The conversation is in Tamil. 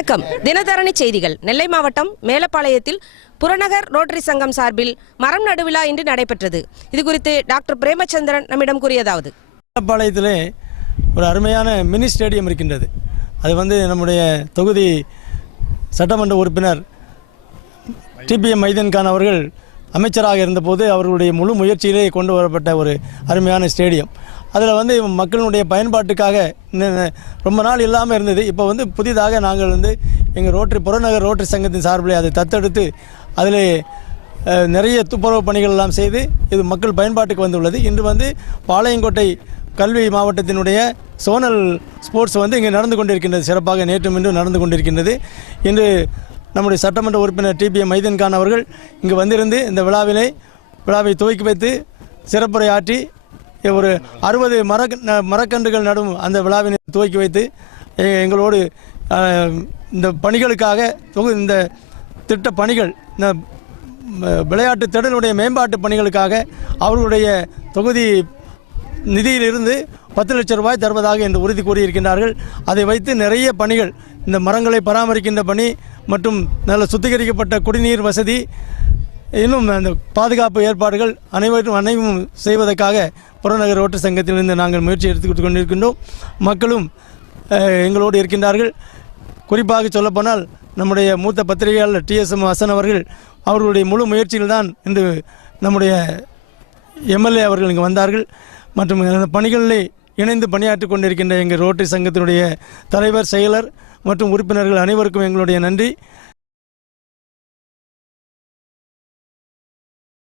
வணக்கம். தினதரணி செய்திகள். நெல்லை மாவட்டம் மேலப்பாளையத்தில் புறநகர் ரோட்டரி சங்கம் சார்பில் மரம் நடுவிழா இன்று நடைபெற்றது. இது குறித்து டாக்டர் பிரேமச்சந்திரன் நம்மிடம் கூறியதாவது: மேலப்பாளையத்திலே ஒரு அருமையான மினி ஸ்டேடியம் இருக்கின்றது. அது நம்முடைய தொகுதி சட்டமன்ற உறுப்பினர் டிபிஎம் மைதீன் கான் அவர்கள் அமைச்சராக இருந்தபோது அவர்களுடைய முழு முயற்சியிலே கொண்டு வரப்பட்ட ஒரு அருமையான ஸ்டேடியம். அதில் மக்களுடைய பயன்பாட்டுக்காக ரொம்ப நாள் இல்லாமல் இருந்தது. இப்போ புதிதாக நாங்கள் எங்கள் புறநகர் ரோட்டரி சங்கத்தின் சார்பில் அதை தத்தெடுத்து அதில் நிறைய துப்புரவு பணிகள் எல்லாம் செய்து இது மக்கள் பயன்பாட்டுக்கு வந்துள்ளது. இன்று பாளையங்கோட்டை கல்வி மாவட்டத்தினுடைய சோனல் ஸ்போர்ட்ஸ் இங்கே நடந்து கொண்டிருக்கின்றது. சிறப்பாக நேற்றும் இன்று நடந்து கொண்டிருக்கின்றது. இன்று நம்முடைய சட்டமன்ற உறுப்பினர் டிபிஎம் மைதீன் கான் அவர்கள் இங்கு வந்திருந்து இந்த விழாவை துவக்கி வைத்து சிறப்புரை ஆற்றி ஒரு 60 மரக்கன்றுகள் நடும் அந்த விழாவினை துவக்கி வைத்து எங்களோடு இந்த பணிகளுக்காக இந்த திட்ட பணிகள், இந்த விளையாட்டு திடலுடைய மேம்பாட்டு பணிகளுக்காக அவர்களுடைய தொகுதி நிதியிலிருந்து 10 லட்சம் ரூபாய் தருவதாக என்று உறுதி கூறியிருக்கின்றார்கள். அதை வைத்து நிறைய பணிகள், இந்த மரங்களை பராமரிக்கின்ற பணி மற்றும் நல்ல சுத்திகரிக்கப்பட்ட குடிநீர் வசதி, இன்னும் அந்த பாதுகாப்பு ஏற்பாடுகள் அனைவரும் செய்வதற்காக புறநகர் ரோட்டரி சங்கத்திலிருந்து நாங்கள் முயற்சி எடுத்துக்கிட்டு கொண்டிருக்கின்றோம். மக்களும் எங்களோடு இருக்கின்றார்கள். குறிப்பாக சொல்லப்போனால் நம்முடைய மூத்த பத்திரிகையாளர் TSM ஹசன் அவர்களுடைய முழு முயற்சியில் தான் இன்று நம்முடைய MLA அவர்கள் இங்கு வந்தார்கள். மற்றும் அந்த பணிகளில் இணைந்து பணியாற்றி கொண்டிருக்கின்ற எங்கள் ரோட்டரி சங்கத்தினுடைய தலைவர், செயலர் மற்றும் உறுப்பினர்கள் அனைவருக்கும் எங்களுடைய நன்றி.